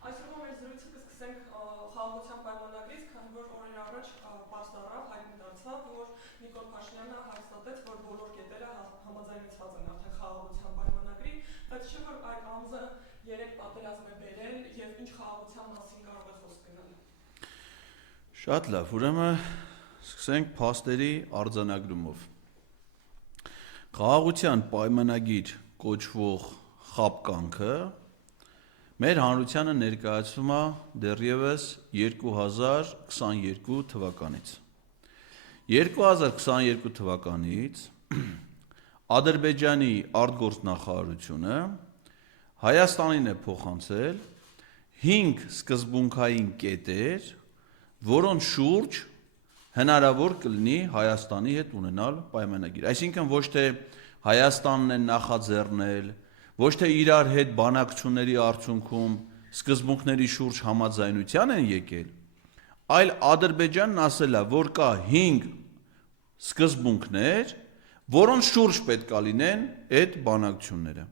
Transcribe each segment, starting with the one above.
Այսօր մեր զրույցը կսկսենք խաղաղության պայմանագրից, քանի որ օրեր առաջ պարզ դառավ, հայտնի դարձավ, որ Նիկոլ Փաշինյանը հաստատեց, որ բոլոր կետերը համաձայնեցված են արդեն խաղաղության պայմանագրի, բայց չէ որ այդ ամսը 3 պատերազմ է բերել եւ ինչ խաղաղության մասին կարող է խոսք գնալ։ Շատ լավ, ուրեմն սկսենք փաստերի արձանագրումով։ Խաղաղության պայմանագիր կոչվող խաբկանքը մեր հանրությանը ներկայացվում է դեռևս 2022 թվականից։ 2022 թվականից Ադրբեջանի արտգործնախարարությունը Հայաստանին է փոխանցել 5 սկզբունքային կետեր, որոնց շուրջ հնարավոր կլինի Հայաստանի հետ ունենալ պայմանագիր։ Այսինքն ոչ թե Հայաստանն է նախաձեռնել, ոչ թե իրար հետ բանակցությունների արդյունքում սկզբունքների շուրջ համաձայնության են եկել, այլ Ադրբեջանն ասել է, որ կա 5 սկզբունքներ, որոնց շուրջ պետք է լինեն այդ բանակցությունները։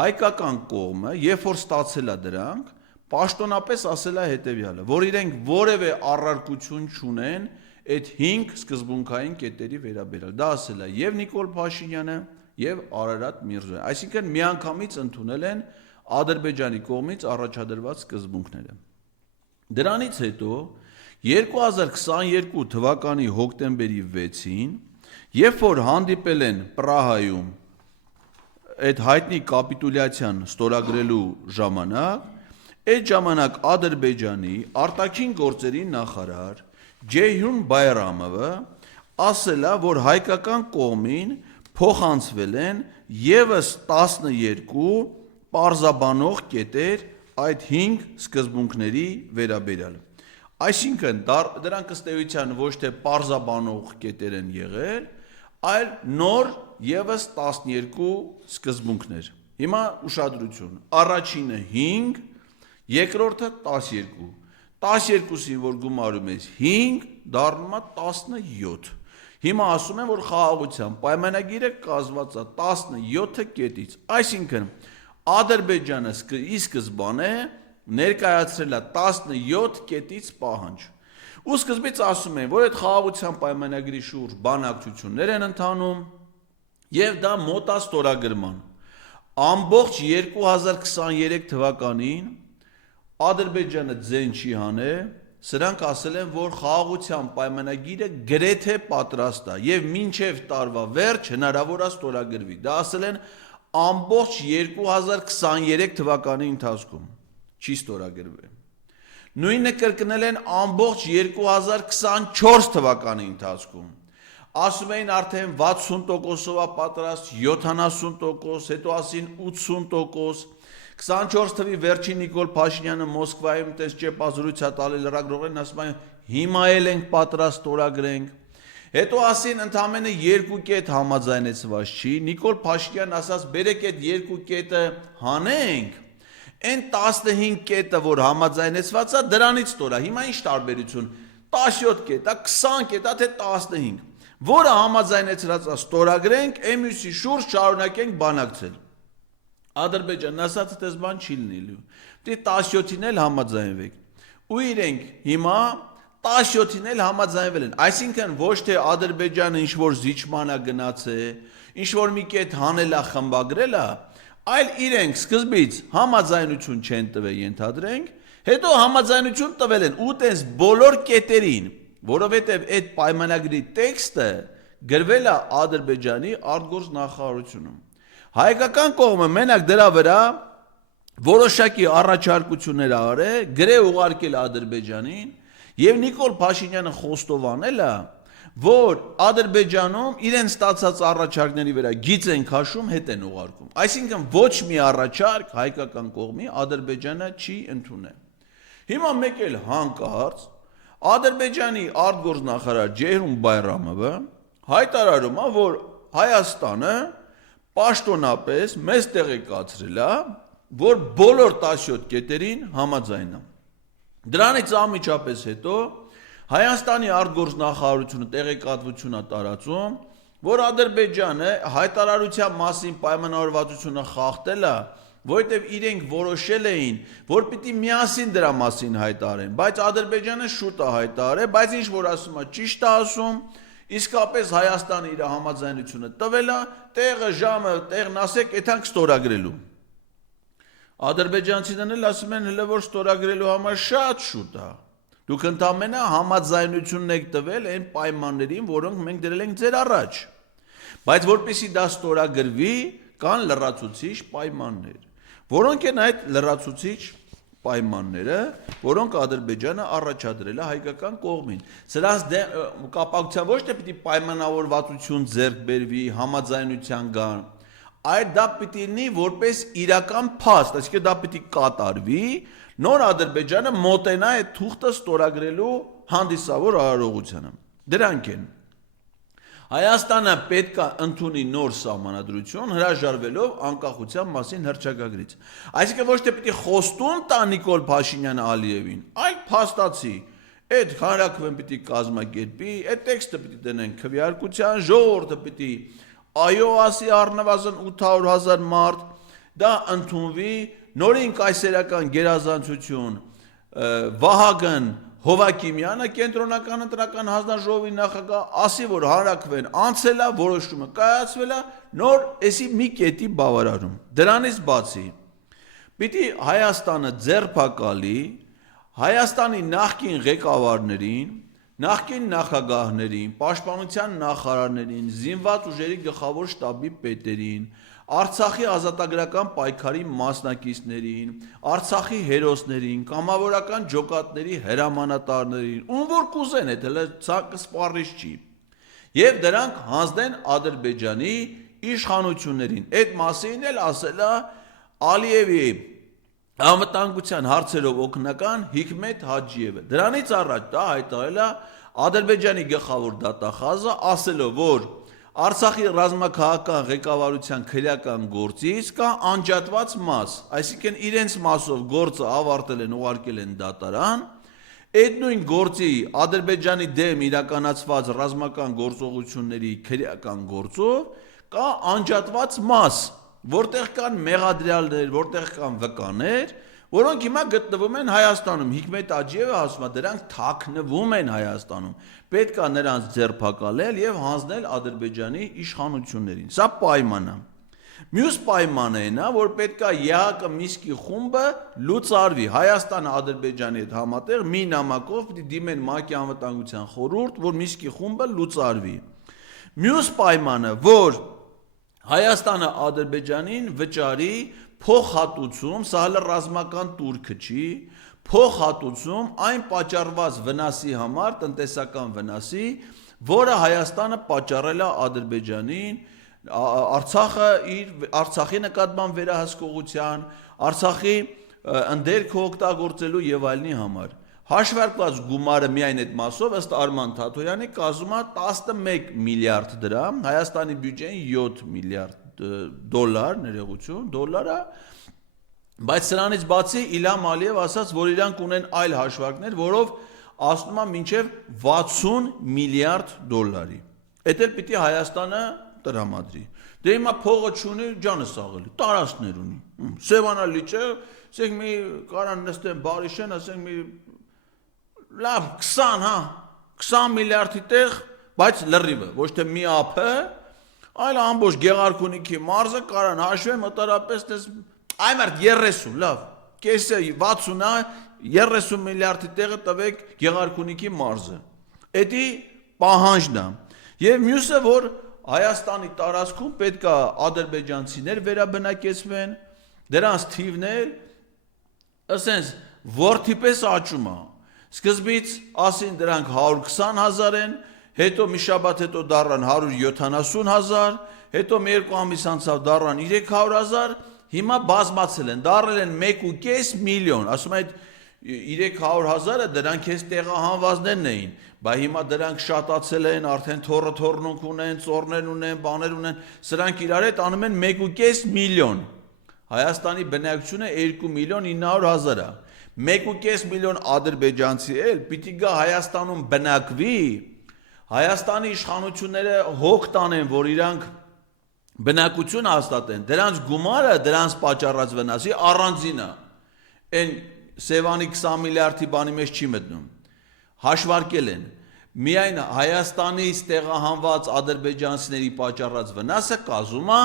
Հայկական կողմը, երբ որ ստացել է դրանք, պաշտոնապես ասել է հետևյալը, որ իրենք որևէ առարկություն չունեն այդ 5 սկզբունքային կետերի վերաբերյալ։ Դա ասել է եւ Նիկոլ Փաշինյանը, եւ Արարատ Միրզոյանը, այսինքն միանգամից ընդունել են Ադրբեջանի կողմից առաջադրված սկզբունքները։ Դրանից հետո 2022 թվականի հոկտեմբերի 6-ին, երբ որ հանդիպել են Պրահայում այդ հայտնի կապիտուլյացիան ստորագրելու ժամանակ, այդ ժամանակ Ադրբեջանի արտաքին գործերի նախարար Ceyhun Bayramova ասել է, որ հայկական կողմին փոխանցվել են եւս 12 պարզաբանող կետեր այդ 5 սկզբունքների վերաբերյալ։ Այսինքն դրանք ըստ էության ոչ թե պարզաբանող կետեր են եղել, այլ նոր եւս 12 սկզբունքներ։ Հիմա ուշադրություն, առաջինը 5, երկրորդը 12։ 12-ին որ գումարում ես 5, դառնում է 17։ Հիմա ասում են, որ խաղաղության պայմանագիրը կազմված է 17 կետից, այսինքն Ադրբեջանը ի սկզբանե ներկայացրել է 17 կետից պահանջ։ Ու սկզբից ասում են, որ այդ խաղաղության պայմանագրի շուրջ բանակցություններ են ընթանում եւ դա մոտ է ստորագրման։ Ամբողջ 2023 թվականին Ադրբեջանը ձեն չի հանել, սրանք ասել են, որ խաղաղության պայմանագիրը գրեթե պատրաստ է եւ մինչեւ տարվա վերջ հնարավոր է ստորագրվի։ Դա ասել են ամբողջ 2023 թվականի ընթացքում չի ստորագրվել։ Նույնը կրկնել են ամբողջ 2024 թվականի ընթացքում։ Ասում էին արդեն 60%-ով է պատրաստ, 70%, հետո ասին 80%։ 24 թվականի վերջին Նիկոլ Փաշինյանը Մոսկվայում տես ճեպազրույց է տալել լրագրողներին, ասում են հիմա էլ ենք պատրաստ ստորագրենք։ Հետո ասին ընդամենը 2 կետ համաձայնեցված չի, Նիկոլ Փաշինյանն ասաց բերեք այդ 2 կետը հանենք, այն 15 կետը որ համաձայնեցված է դրանից ստորա։ Հիմա ինչ տարբերություն, 17 կետ է, 20 կետ է, թե 15, որը համաձայնեցրած է ստորագրենք, մյուսի շուրջ շարունակենք բանակցել։ Ադրբեջանն ասաց այդպես բան չի լինելու։ Պետք է 17-ին էլ համաձայնվեք։ Ու իրենք հիմա 17-ին էլ համաձայնվել են։ Այսինքն ոչ թե Ադրբեջանը ինչ որ զիջման է գնացել, ինչ որ մի կետ հանել է, խմբագրել է, այլ իրենք սկզբից համաձայնություն չեն տվել, ենթադրենք, հետո համաձայնություն տվել են ու տես բոլոր կետերին, որովհետև այդ պայմանագրի տեքստը գրվել է Ադրբեջանի արտգործնախարարությունում։ Հայկական կողմը մենակ դրա վրա որոշակի առաջարկություններ արել, գրե ուղարկել Ադրբեջանին եւ Նիկոլ Փաշինյանը խոստովանել է, որ Ադրբեջանում իրեն ստացած առաջարկների վրա գիծ են քաշում, հետ են ուղարկում։ Այսինքն ոչ մի առաջարկ հայկական կողմի Ադրբեջանը չի ընդունել։ Հիմա մեկ էլ հանկարծ Ադրբեջանի արտգործնախարար Ceyhun Bayramova հայտարարում է, որ Հայաստանը պաշտոնապես մեզ տեղեկացրել է, որ բոլոր 17 կետերին համաձայն է։ Դրանից անմիջապես հետո Հայաստանի արտգործնախարարությունը տեղեկատվություն է տարածում, որ Ադրբեջանը հայտարարության մասին պայմանավորվածությունը խախտել է որովհետև իրենք որոշել էին, որ պիտի միասին դրա մասին հայտարեն, բայց Ադրբեջանը շուտ է հայտարարել, բայց ինչ որ ասում է, ճիշտ է ասում, իսկապես Հայաստանը իր համաձայնությունը տվել է, տեղը, ժամը, տեղն ասեք, այդանք ստորագրելու։ Ադրբեջանցիներն էլ ասում են, հələ որ ստորագրելու համար շատ շուտ է։ Դուք ընդամենը համաձայնությունն եք տվել այն պայմաններին, որոնք մենք դրել ենք ձեր առաջ։ Բայց որպեսզի դա ստորագրվի, կան լրացուցիչ պայմաններ, որոնք են այդ լրացուցիչ պայմանները, որոնք Ադրբեջանը առաջադրել է հայկական կողմին։ Սրանց կապակցությամբ ոչ թե պիտի պայմանավորվածություն ձեռք բերվի, համաձայնության գան, այլ դա պիտի լինի որպես իրական փաստ, այսինքն դա պիտի կատարվի, նոր Ադրբեջանը մոտենա այդ թուղթը ստորագրելու հանդիսավոր արարողությանը։ Դրանք են։ Հայաստանը պետք է ընդունի նոր սահմանադրություն, հրաժարվելով անկախության մասին հռչակագրից։ Այսինքն ոչ թե պիտի խոստում տա Նիկոլ Փաշինյանը Ալիևին, այլ փաստացի, այդ հանրաքվեն պիտի կազմակերպի, այդ տեքստը պիտի դնեն քվեարկության, ժողովուրդը պիտի այո ասի առնվազն 800,000 մարդ, դա ընդունվի, նորին կայսերական գերազանցություն, Վահագն Հովակիմյանը կենտրոնական ընտրական հանձնաժողովի նախագահ ասի, որ հանրաքվեն անցել է, որոշումը կայացվել է, նոր էսի մի կետի բավարարում։ Դրանից բացի, պիտի Հայաստանը ձեռնարկալի Հայաստանի նախկին ղեկավարներին, նախկին նախագահներին, պաշտպանության նախարարներին, զինված ուժերի գլխավոր շտաբի պետերին, Արցախի ազատագրական պայքարի մասնակիցներին, Արցախի հերոսներին, կամավորական ջոկատների հրամանատարներին, ում որ կուզեն, այդ հələ ցանկը սպառիչ չի։ Եվ դրանք հանձնեն Ադրբեջանի իշխանություններին։ Այդ մասին էլ ասել է Ալիևի անվտանգության հարցերով օգնական Հիկմետ Հաջիևը։ Դրանից առաջ դա հայտարարել է Ադրբեջանի գլխավոր դատախազը, ասելով, որ Արցախի ռազմաքաղաքական ղեկավարության քրեական գործից կա անջատված մաս, այսինքն իրենց մասով գործը ավարտել են, ուղարկել են դատարան, այդ նույն գործի Ադրբեջանի դեմ իրականացված ռազմական գործողությունների քրեական գործով կա անջատված մաս, որտեղ կան մեղադրյալներ, որտեղ կան վկաներ, որոնք հիմա գտնվում են Հայաստանում։ Հիկմետ Աջիևը ասում է, դրանք թաքնվում են Հայաստանում։ Պետք է նրանց ձերբակալել եւ հանձնել Ադրբեջանի իշխանություններին։ Սա պայման է։ Մյուս պայմանը այն է, որ պետք է ԵԱՀԿ Միսկի խումբը լուծարվի։ Հայաստանը Ադրբեջանի հետ համատեղ մի նամակով պիտի դիմեն ՄԱԿ-ի անվտանգության խորհուրդ, որ Միսկի խումբը լուծարվի։ Մյուս պայմանը, որ Հայաստանը Ադրբեջանին վճարի փոխհատուցում, սա հələ ռազմական տուրքը չի, փոխհատուցում այն պատճառված վնասի համար, տնտեսական վնասի, որը Հայաստանը պատճառել է Ադրբեջանին, Արցախի նկատմամբ վերահսկողության, Արցախի ընդերքը օգտագործելու եւ այլնի համար։ Հաշվարկված գումարը միայն այդ մասով ըստ Արման Թաթոյանի կազմում է 11 միլիարդ դրամ, Հայաստանի բյուջեին 7 միլիարդ դոլար, ներողություն, դոլար է, բայց սրանից բացի Իլհամ Ալիև ասաց, որ իրանք ունեն այլ հաշվարկներ, որով ասում է մինչև 60 միլիարդ դոլարի։ Այդ էլ պիտի Հայաստանը տրամադրի։ Դե հիմա փողը չունի, ջանը սաղելի, տարածքներ ունի։ Սևանա լիճը, ասենք մի կարան նստեն Բարիշեն, ասենք մի լավ 20, հա, 20 միլիարդի տեղ, բայց լրիվը, ոչ թե մի ափը, այլ ամբողջ Գեղարքունիքի մարզը կարան հաշվեն մոտարապես տես այ մարդ 30, լավ, կեսը 60-ա 30 միլիարդի տեղը տվեք Գեղարքունիքի մարզը։ Էդի պահանջն է։ Եվ մյուսը, որ Հայաստանի տարածքում պետք է ադրբեջանցիներ վերաբնակեցվեն, դրանց թիվներ ասենց որթիպես աճում է։ Սկզբից ասին դրանք 120,000 են, հետո մի շաբաթ հետո դառան 170,000, հետո մի երկու ամիս անցավ դառան 300,000, հիմա բազմացել են, դառել են 1.5 միլիոն, ասում այդ 300,000-ը դրանք էս տեղահանվածներն էին, բայց հիմա դրանք շատացել են, արդեն թոռնունք ունեն, ծորներ ունեն, բաներ ունեն, սրանք իրար հետ անում են 1.5 միլիոն, Հայաստանի բնակչությունը 2.900,000 է, 1.5 միլիոն ադրբեջանցի էլ պիտի գա Հայաստանում բնակվի, Հայաստանի իշխանությունները հոգ տանեն, որ իրանք բնակություն հաստատեն, դրանց գումարը, դրանց պատճառած վնասի առանձին է։ Այն Սևանի 20 միլիարդի բանի մեջ չի մտնում։ Հաշվարկել են։ Միայն Հայաստանից տեղահանված ադրբեջանցիների պատճառած վնասը կազմում է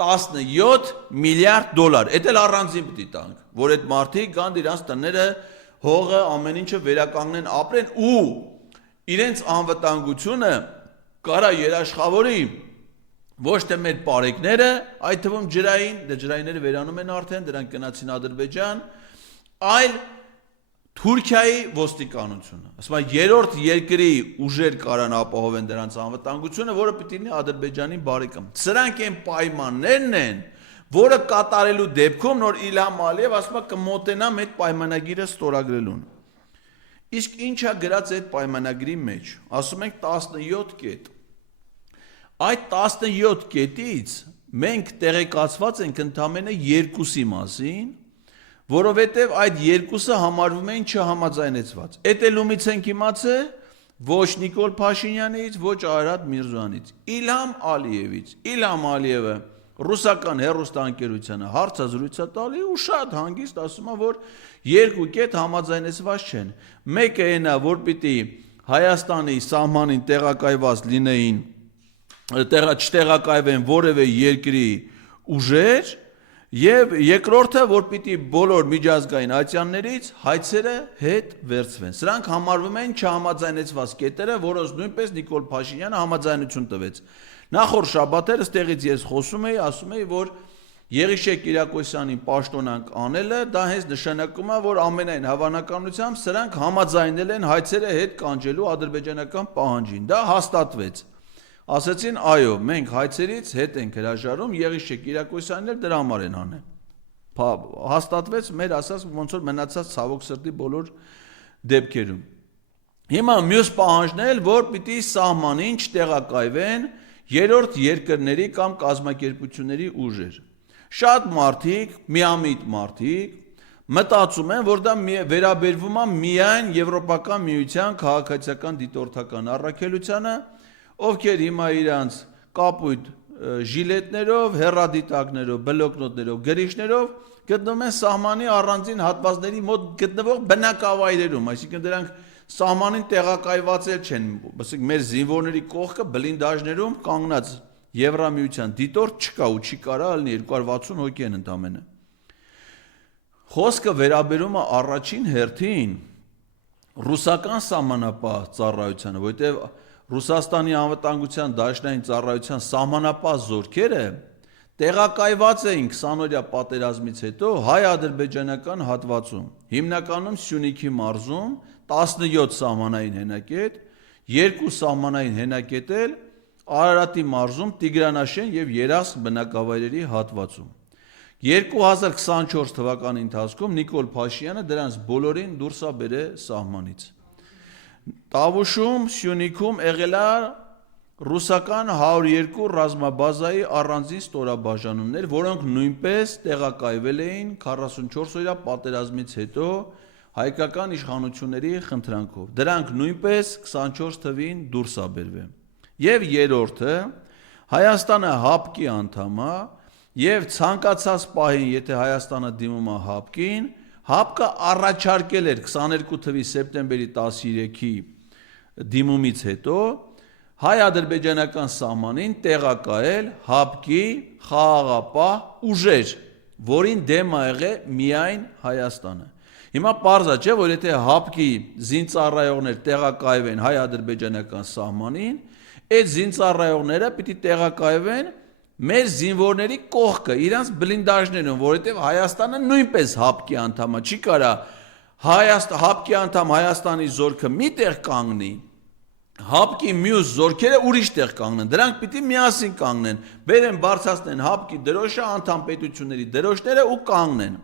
17 միլիարդ դոլար։ Էդ էլ առանձին պիտի տանք, որ այդ մարդիկ գան իրանց տները, հողը, ամեն ինչը վերականգնեն, ապրեն ու իրենց անվտանգությունը կարա երաշխավորի ոչ թե մեր բարեկները, այդ թվում ջրային, դե ջրայինները վերանում են արդեն, դրանք գնացին Ադրբեջան, այլ Թուրքիայի ոստիկանությունը։ Ասում եմ, երրորդ երկրի ուժեր կարան ապահովեն դրանց անվտանգությունը, որը պիտի լինի Ադրբեջանի բարեկամ։ Սրանք այն պայմաններն են, որը կատարելու դեպքում նոր Իլհամ Ալիև ասում է կմոտենամ այդ պայմանագիրը ստորագրելուն։ Իսկ ինչա գրած այդ պայմանագրի մեջ։ Ասում ենք 17 կետ։ Այդ 17 կետից մենք տեղեկացված ենք ընդամենը 2-ի մասին, որովհետև այդ 2-ը համարվում են չհամաձայնեցված։ Էդ էլ ումից ենք իմացել, ոչ Նիկոլ Փաշինյանից, ոչ Արարատ Միրզոյանից, Իլհամ Ալիևից։ Իլհամ Ալիևը ռուսական հեռուստաընկերությանը հարցազրույց է տալի ու շատ հանգիստ ասում է, որ 2 կետ համաձայնեցված չեն։ Մեկը այն է, որ պիտի Հայաստանի սահմանին տեղակայված լինեին, չտեղակայվեն որևէ երկրի ուժեր, եւ երկրորդը, որ պիտի բոլոր միջազգային ատյաններից հայցերը հետ վերցվեն։ Սրանք համարվում են չհամաձայնեցված կետերը, որոնց նույնպես Նիկոլ Փաշինյանը համաձայնություն տվեց։ Նախորդ շաբաթերը ստեղից ես խոսում էի, ասում էի, որ Եղիշե Կիրակոսյանին պաշտոնանկ անելը դա հենց նշանակում է, որ ամենայն հավանականությամբ սրանք համաձայնել են հայցերը հետ կանչելու ադրբեջանական պահանջին։ Դա հաստատվեց։ Ասացին, այո, մենք հայցերից հետ ենք հրաժարում, Եղիշե Կիրակոսյանն էլ դրա համար են անել։ Հաստատվեց մեր ասած ոնց որ մնացած ցավոք սրտի բոլոր դեպքերում։ Հիմա մյուս պահանջն էլ, որ պիտի սահմանին չտեղակայվեն երրորդ երկրների կամ կազմակերպությունների ուժեր։ Շատ մարդիկ, միամիտ մարդիկ մտածում են, որ դա վերաբերվում է միայն Եվրոպական միության քաղաքացիական դիտորդական առաքելությանը, ովքեր հիմա իրանց կապույտ ժիլետներով, հեռադիտակներով, բլոկնոտներով, գրիչներով գտնվում են սահմանի առանձին հատվածների մոտ գտնվող բնակավայրերում, այսինքն դրանք սահմանին տեղակայված չեն, ասենք մեր զինվորների կողքը բլինդաժներում կանգնած Եվրամիության դիտորդ չկա ու չի կարա լինի 260 հոգի են ընդամենը։ Խոսքը վերաբերում է առաջին հերթին ռուսական սահմանապահ ծառայությանը, որովհետև Ռուսաստանի անվտանգության դաշնային ծառայության սահմանապահ զորքերը տեղակայված էին 20-օրյա պատերազմից հետո հայ-ադրբեջանական հատվածում, հիմնականում Սյունիքի մարզում 17 սահմանային հենակետ, 2 սահմանային հենակետ էլ Արարատի մարզում Տիգրանաշեն եւ Երասկ բնակավայրերի հատվածում։ 2024 թվականի ընթացքում Նիկոլ Փաշինյանը դրանց բոլորին դուրս է բերել սահմանից։ Տավուշում, Սյունիքում եղել է ռուսական 102 ռազմաբազայի առանձին ստորաբաժանումներ, որոնք նույնպես տեղակայվել էին 44-օրյա պատերազմից հետո հայկական իշխանությունների խնդրանքով։ Դրանք նույնպես 24 թվին դուրս է բերվել։ Եվ երրորդը Հայաստանը ՀԱՊԿ-ի անդամ է եւ ցանկացած պահին, եթե Հայաստանը դիմում է ՀԱՊԿ-ին, ՀԱՊԿ-ը առաջարկել էր 22 թվականի սեպտեմբերի 13-ի դիմումից հետո հայ-ադրբեջանական սահմանին տեղակայել ՀԱՊԿ-ի խաղաղապահ ուժեր, որին դեմ ա եղել միայն Հայաստանը։ Հիմա պարզ է, չէ, որ եթե ՀԱՊԿ-ի զինծառայողներ տեղակայվեն հայ-ադրբեջանական սահմանին, այդ զինծառայողները պիտի տեղակայվեն մեր զինվորների կողքը, իրանց բլինդաժներում, որովհետև Հայաստանը նույնպես ՀԱՊԿ-ի անդամ է, չի կարա ՀԱՊԿ-ի անդամ Հայաստանի զորքը մի տեղ կանգնի, ՀԱՊԿ-ի մյուս զորքերը ուրիշ տեղ կանգնեն, դրանք պիտի միասին կանգնեն, բերեն բարձրացնեն ՀԱՊԿ-ի դրոշը, անդամ պետությունների դրոշները ու կանգնեն։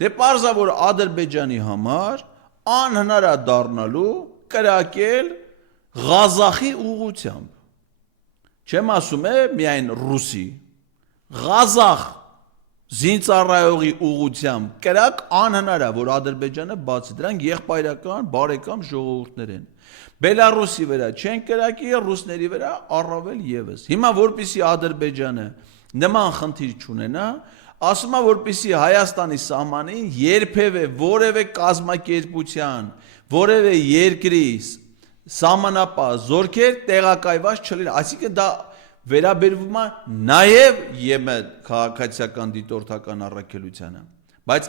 Դե պարզ է, որ Ադրբեջանի համար անհնար է դառնալու կրակել Ղազախի ուղղությամբ։ Չեմ ասում է միայն ռուսի, Ղազախ զինծառայողի ուղղությամբ կրակ անհնար է, որ Ադրբեջանը բացի, դրանք եղբայրական, բարեկամ ժողովուրդներ են։ Բելարուսի վրա չեն կրակի, ռուսների վրա առավել եւս։ Հիմա որպեսզի Ադրբեջանը նման խնդիր չունենա, ասում է, որպեսզի Հայաստանի սահմանին երբևէ որևէ կազմակերպության, որևէ երկրի սահմանապահ զորքեր տեղակայված չլինեն, այսինքն դա վերաբերվում է նաև ԵՄ քաղաքացիական դիտորդական առաքելությանը, բայց